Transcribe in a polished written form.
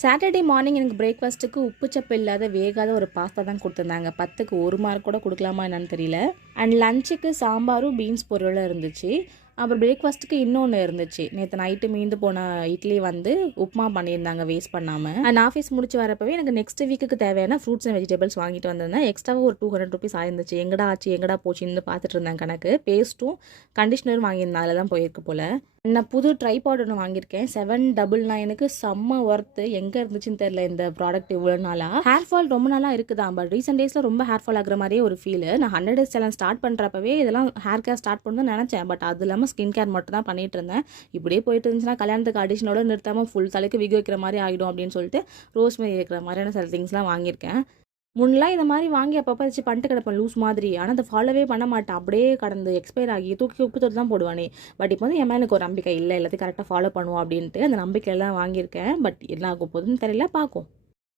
Saturday morning எனக்கு பிரேக்ஃபாஸ்ட்டுக்கு உப்பு சப்பு இல்லாத வேகாத ஒரு பாஸ்தா தான் கொடுத்துருந்தாங்க. 10க்கு 1 மார்க் கூட கொடுக்கலாமா என்னன்னு தெரியல. அண்ட் லஞ்சுக்கு சாம்பாரும் பீன்ஸ் பொரியலும் இருந்துச்சு. அப்புறம் பிரேக்ஃபாஸ்ட்டுக்கு இன்னொன்று இருந்துச்சு. நேற்று நைட்டு மீந்து போன இட்லி வந்து உப்புமா பண்ணியிருந்தாங்க வேஸ்ட் பண்ணாமல். அண்ட் ஆஃபீஸ் முடிச்சு வரப்பவே எனக்கு நெக்ஸ்ட் வீக்குக்கு தேவையான ஃப்ரூட்ஸ் அண்ட் வெஜிடபிள்ஸ் வாங்கிட்டு வந்திருந்தேன். எக்ஸ்ட்ராவாக ஒரு 200 ருபீஸ் ஆயிருந்துச்சு. எங்கடா ஆச்சு எங்கடா போச்சுன்னு பார்த்துட்டு இருந்தேன் கணக்கு. பேஸ்ட்டும் கண்டிஷ்னரும் வாங்கியிருந்தேன், அதில் தான் போயிருக்கு போல். நான் புது ட்ரைபாட் ஒன்று வாங்கியிருக்கேன். 799க்கு செம்ம ஒர்த்து. எங்கே இருந்துச்சுன்னு தெரியல இந்த ப்ராடக்ட் இவ்வளோ நாளாக. ஹேர் ஃபால் ரொம்ப நாளாக இருக்குதான், பட் ரீசெண்ட் டேஸில் ரொம்ப ஹேர் ஃபால் ஆகிற மாதிரியே ஒரு ஃபீல். நான் 100 days சேலஞ்ச் ஸ்டார்ட் பண்ணுறப்பவே இதெல்லாம் ஹேர் கேர் ஸ்டார்ட் பண்ணணும்னு நினச்சேன். பட் அது இல்லாமல் ஸ்கின் கேர் மட்டும் தான் பண்ணிட்டு இருந்தேன். இப்படியே போயிட்டு இருந்துச்சுன்னா கல்யாணத்துக்கு அடிஷனோட நிறுத்தாமல் ஃபுல் தலைக்கு விக் வைக்கிற மாதிரி ஆகிடும் அப்படின்னு சொல்லிட்டு ரோஸ்மேரி இருக்கிற மாதிரியான சில திங்ஸ்லாம் வாங்கியிருக்கேன். முன்னெலாம் இந்த மாதிரி வாங்கி அப்பப்போ வச்சு பண்ணிட்டு கிடப்பேன் லூஸ் மாதிரி. ஆனால் அதை ஃபாலோவே பண்ண மாட்டேன். அப்படியே கடந்து எக்ஸ்பயர் ஆகி தூக்கி உப்பு தொட்டு தான் போடுவானே. பட் இப்போ வந்து என் மேலே எனக்கு ஒரு நம்பிக்கை இல்லை, எல்லாத்தையும் கரெக்டாக ஃபாலோ பண்ணுவோம் அப்படின்ட்டு அந்த நம்பிக்கையெல்லாம் வாங்கியிருக்கேன். பட் என்ன ஆகும் போதுன்னு தெரியல, பார்க்கும்.